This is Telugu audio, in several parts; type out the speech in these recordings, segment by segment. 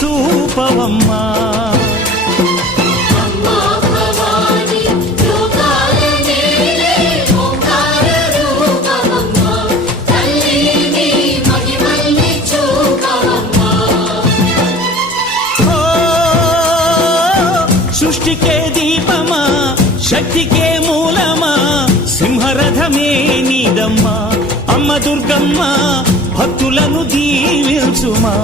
చూపవమ్మా. సృష్టికే దీపమా, శక్తికే మూలమా, సింహరథమే నీదమ్మా. అమ్మ దుర్గమ్మ భక్తులను దీవించుమా.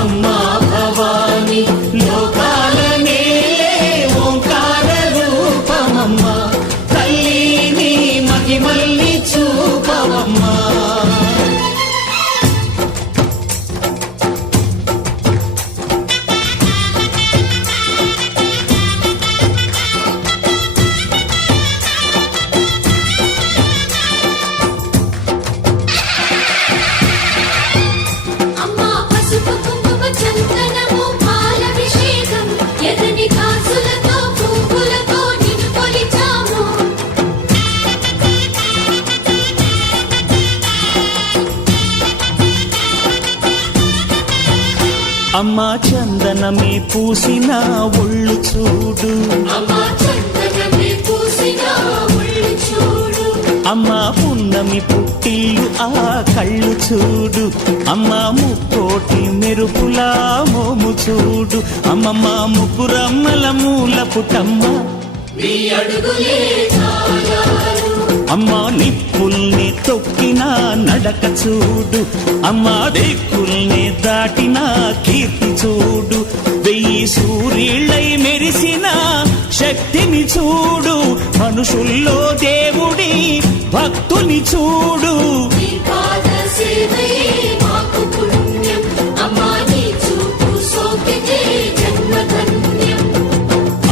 అమ్మా భవాని లోకాల నేలే ఓంకార రూపమమ్మా, తల్లిని మహిమల్ని చూపవమ్మా. అమ్మా చందనమే పూసిన ఒళ్ళు చూడు, అమ్మా పున్నమి పుట్టిల్లు ఆ కళ్ళు చూడు, అమ్మా ముక్కోటి మెరుపులా మోము చూడు. అమ్మమ్మ ముగ్గురమ్మల మూల పుటమ్మ, అమ్మా నిప్పుల్ని తొక్కిన నడక చూడు, అమ్మా దిక్కుల్ని దాటిన కీర్తి చూడు. 1000 సూర్యుళ్ళై మెరిసిన శక్తిని చూడు, మనుషుల్లో దేవుడి భక్తుని చూడు.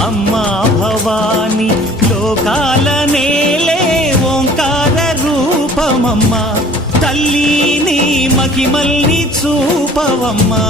అమ్మా భవాని లోకాల నేలే ఓంకార రూపమమ్మా, తల్లిని మహిమల్ని చూపవమ్మా.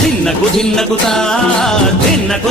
ధిన్నకు ధిన్నకు తా ధిన్నకు